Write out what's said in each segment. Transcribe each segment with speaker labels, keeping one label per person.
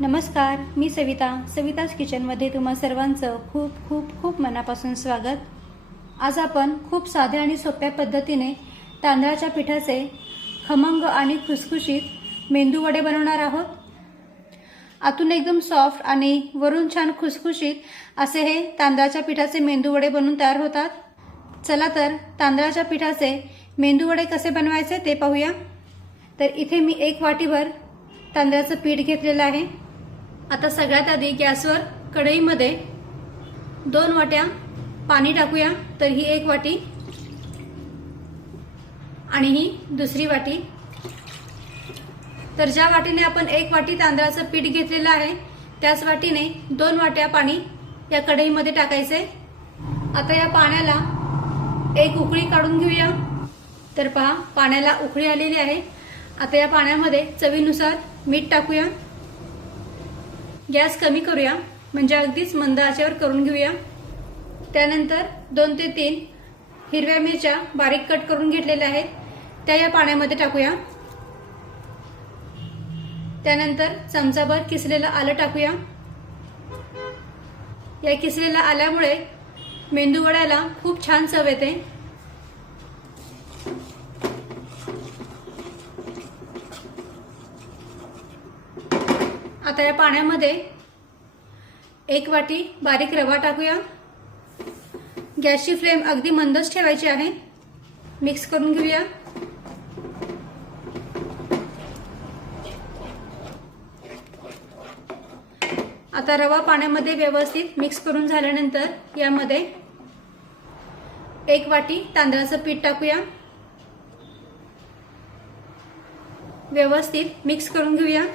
Speaker 1: नमस्कार मी सविता. सविताज किचनमध्ये तुम्हा सर्वांचं खूप खूप खूप मनापासून स्वागत. आज आपण खूप साध्या आणि सोप्या पद्धतीने तांदळाच्या पिठाचे खमंग आणि खुसखुशीत मेंदू वडे बनवणार आहोत. आतून एकदम सॉफ्ट आणि वरून छान खुसखुशीत असे हे तांदळाच्या पिठाचे मेंदू वडे बनून तयार होतात. चला तर तांदळाच्या पिठाचे मेंदू वडे कसे बनवायचे ते पाहूया. तर इथे मी एक वाटीभर तांदळाचं पीठ घेतलेलं आहे. आता सगळ्यात आधी गॅसवर कढईमध्ये दोन वाट्या पाणी टाकूया. तर ही एक वाटी आणि ही दुसरी वाटी. तर ज्या वाटीने आपण एक वाटी तांदळाचं पीठ घेतलेलं आहे त्याच वाटीने दोन वाट्या पाणी या कढईमध्ये टाकायचे. आता या पाण्याला एक उकळी काढून घेऊया. तर पहा पाण्याला उकळी आलेली आहे. आता या पाण्यामध्ये चवीनुसार मीठ टाकूया. गॅस कमी करूया. म्हणजे अगदीच मंद आचेवर करून घेऊया. त्यानंतर दोन ते तीन हिरव्या मिरच्या बारीक कट करून घेतलेल्या आहेत. त्या या पाण्यामध्ये टाकूया. त्यानंतर चमचाभर किसलेलं आलं टाकूया. या किसलेल्या आल्यामुळे मेंदू वड्याला खूप छान चव येते. आता या पाण्यामध्ये एक वाटी बारीक रवा टाकूया. गॅसची फ्लेम अगदी मंदच ठेवायची आहे. मिक्स करून घेऊया. आता रवा पाण्यामध्ये व्यवस्थित मिक्स करून झाल्यानंतर यामध्ये एक वाटी तांदळाचं पीठ टाकूया. व्यवस्थित मिक्स करून घेऊया.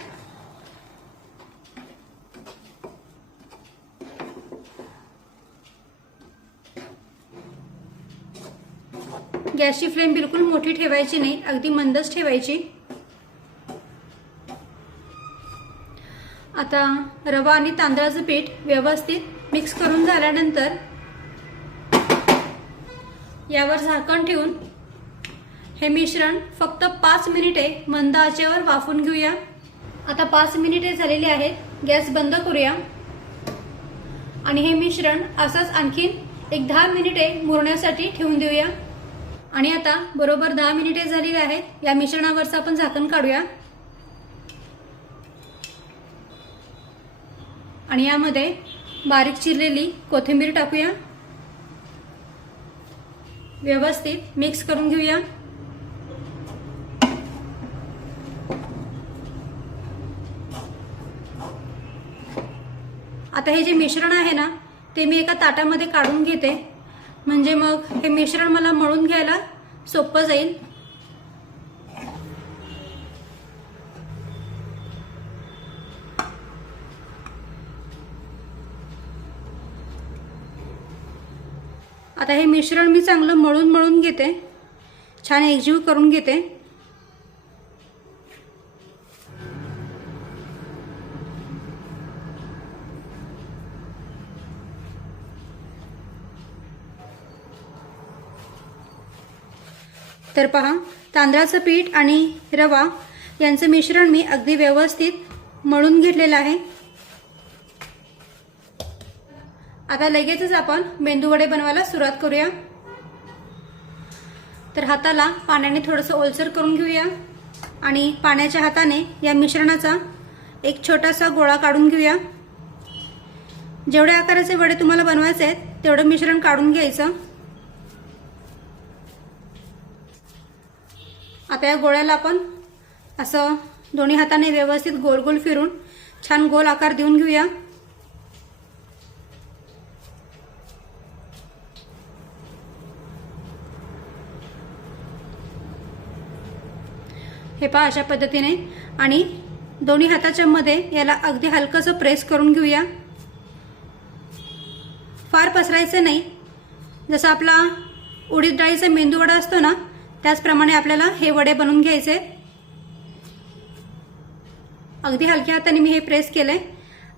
Speaker 1: गॅसची फ्लेम बिलकुल मोठी ठेवायची नाही अगदी मंदच ठेवायची. आता रवा आणि तांदळाचं पीठ व्यवस्थित मिक्स करून झाल्यानंतर यावर झाकण ठेवून हे मिश्रण फक्त पाच मिनिटे मंद आचेवर वाफून घेऊया. आता पाच मिनिटे झालेली आहेत गॅस बंद करूया. आणि हे मिश्रण असंच आणखीन एक दहा मिनिटे मुरण्यासाठी ठेवून देऊया. आणि आता बरोबर दहा मिनिटे झालेली आहेत. या मिश्रणावरचं आपण झाकण काढूया. आणि यामध्ये बारीक चिरलेली कोथिंबीर टाकूया. व्यवस्थित मिक्स करून घेऊया. आता हे जे मिश्रण आहे ना ते मी एका ताटामध्ये काढून घेते. म्हणजे मग हे मिश्रण मला मळून घ्यायला सोपं जाईल? आता हे मिश्रण मी चांगलं मळून मळून घेते. छान एकजीव करून घेते. तर पहा तांदळाचं पीठ आणि रवा यांचं मिश्रण मी अगदी व्यवस्थित मळून घेतलेलं आहे. आता लगेचच आपण मेंदूवडे बनवायला सुरुवात करूया. तर हाताला पाण्याने थोडंसं ओलसर करून घेऊया आणि पाण्याच्या हाताने या मिश्रणाचा एक छोटासा गोळा काढून घेऊया. जेवढ्या आकाराचे वडे तुम्हाला बनवायचे आहेत तेवढं मिश्रण काढून घ्यायचं. आता या गोळ्याला आपण असं दोन्ही हाताने व्यवस्थित गोल गोल फिरून छान गोल आकार देऊन घेऊया. हे पहा अशा पद्धतीने. आणि दोन्ही हाताच्या मध्ये याला अगदी हलकंसं प्रेस करून घेऊया. फार पसरायचं नाही. जसं आपला उडीद डाळीचा मेंदूवडा असतो ना त्याचप्रमाणे आपल्याला हे वडे बनवून घ्यायचे. अगदी हलक्या हाताने मी हे प्रेस केले.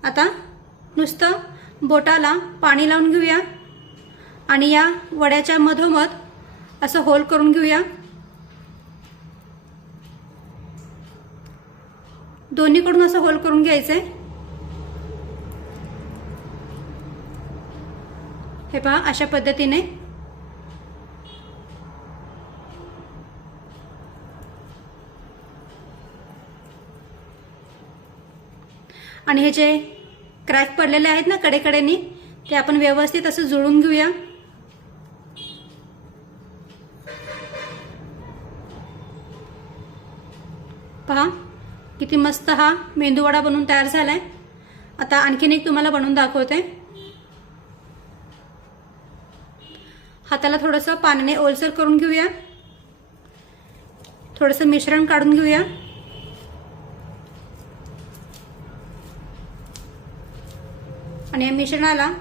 Speaker 1: आता नुसतं बोटाला पाणी लावून घेऊया. आणि या वड्याच्या मधोमध असं होल करून घेऊया. दोन्हीकडून असं होल करून घ्यायचे. हे पहा अशा पद्धतीने आणि हे जे क्रॅक पडलेले आहेत ना कडेकडेनी ते आपण व्यवस्थित असं जुळून घेऊया. पहा किती मस्त हा मेंदूवडा बनवून तयार झालाय. आता आणखीन एक तुम्हाला बनवून दाखवते. हाताला थोडंसं पाण्याने ओलसर करून घेऊया. थोडंसं मिश्रण काढून घेऊया. आणि या मिश्रणाला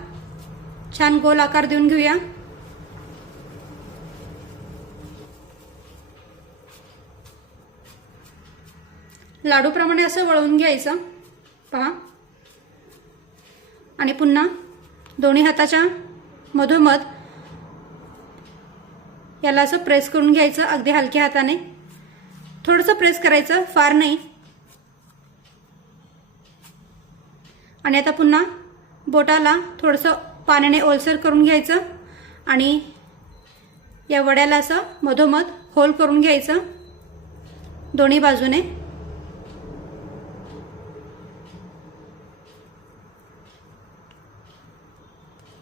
Speaker 1: छान गोल आकार देऊन घेऊया. लाडूप्रमाणे असं वळवून घ्यायचं. पहा. आणि पुन्हा दोन्ही हाताच्या मधोमध याला असं प्रेस करून घ्यायचं अगदी हलक्या हाताने. थोडंसं प्रेस करायचं फार नाही. आणि आता पुन्हा बोटाला थोडंसं पाण्याने ओलसर करून घ्यायचं आणि या वड्याला असं मधोमध होल करून घ्यायचं. दोन्ही बाजूने.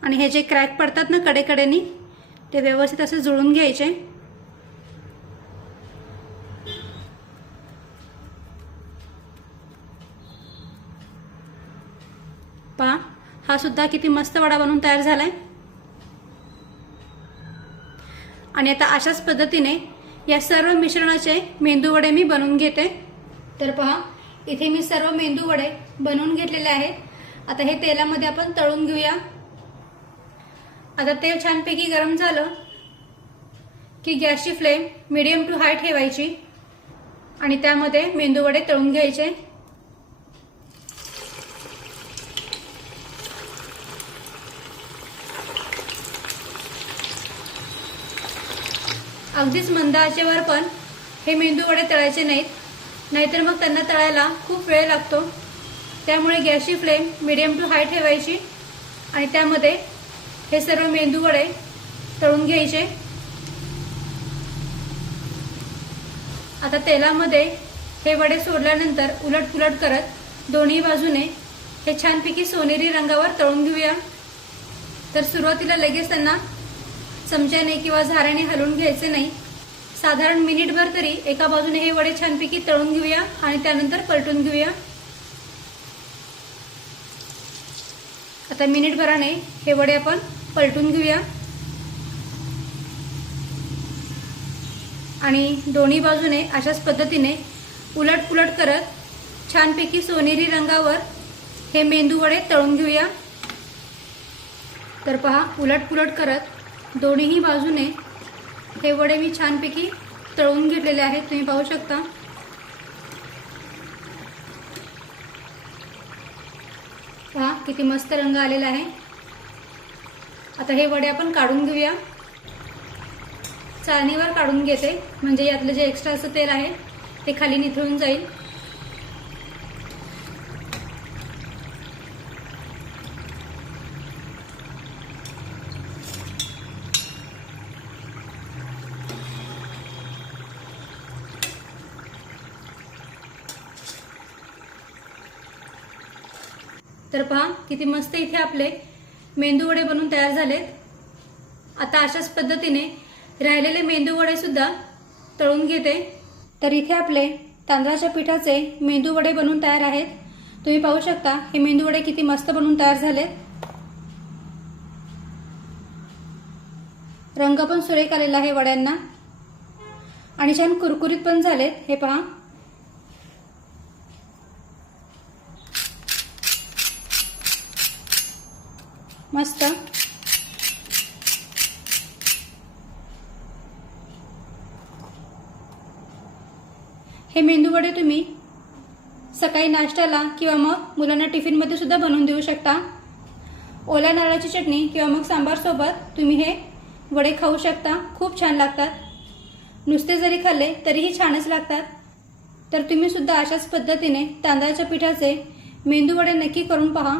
Speaker 1: आणि हे जे क्रॅक पडतात ना कडेकडेनी ते व्यवस्थित असे जुळून घ्यायचे. पहा. हा सुद्धा किती मस्त वडा बनवून तयार झालाय. आणि आता अशाच पद्धतीने या सर्व मिश्रणाचे मेंदू वडे मी बनवून घेते. तर पहा इथे मी सर्व मेंदू वडे बनवून घेतलेले आहेत. आता हे तेलामध्ये आपण तळून घेऊया. आता तेल छानपैकी गरम झालं की गॅसची फ्लेम मिडियम टू हाय ठेवायची. आणि त्यामध्ये मेंदू वडे तळून घ्यायचे. अगदीच मंद आचेवर पण हे मेंदू वडे तळायचे नाहीत. नाहीतर मग त्यांना तळायला खूप वेळ लागतो. त्यामुळे गॅसची फ्लेम मिडियम टू हाय ठेवायची आणि त्यामध्ये हे सर्व मेंदू वडे तळून घ्यायचे. आता तेलामध्ये हे वडे सोडल्यानंतर उलट पुलट करत दोन्ही बाजूने हे छानपैकी सोनेरी रंगावर तळून घेऊया. तर सुरुवातीला लगेच त्यांना चमच्याने किंवा झाऱ्याने हलवून घ्यायचे नाही. साधारण मिनिटभर तरी एका बाजूने हे वडे छानपैकी तळून घेऊया आणि त्यानंतर पलटून घेऊया. आता मिनिटभराने हे वडे आपण पलटून घेऊया. आणि दोन्ही बाजूने अशाच पद्धतीने उलट पुलट करत छानपैकी सोनेरी रंगावर हे मेंदू वडे तळून घेऊया. तर पहा उलट पुलट करत दोन्हीही बाजूने हे वडे मी छानपैकी तळून घेतलेले आहेत. तुम्ही पाहू शकता. पहा किती मस्त रंग आलेला आहे. आता हे वडे आपण काढून घेऊया. चाळणीवर काढून घेते. म्हणजे यातलं जे एक्स्ट्राचं तेल आहे ते खाली निथळून जाईल. तर पहा किती मस्त इथे आपले मेंदू वडे बनवून तयार झालेत. आता अशाच पद्धतीने राहिलेले मेंदू वडे सुद्धा तळून घेते. तर इथे आपले तांदळाच्या पिठाचे मेंदू वडे बनवून तयार आहेत. तुम्ही पाहू शकता हे मेंदू वडे किती मस्त बनवून तयार झालेत. रंग पण सुरेख आलेला आहे वड्यांना. आणि छान कुरकुरीत पण झालेत. हे पहा मस्त. हे मेंदू वडे तुम्ही सकाळी नाश्त्याला किंवा मग मुलांना टिफिनमध्ये सुद्धा बनवून देऊ शकता. ओल्या नारळाची चटणी किंवा मग सांबारसोबत तुम्ही हे वडे खाऊ शकता. खूप छान लागतात. नुसते जरी खाल्ले तरीही छानच लागतात. तर तुम्ही सुद्धा अशाच पद्धतीने तांदळाच्या पिठाचे मेंदू वडे नक्की करून पहा.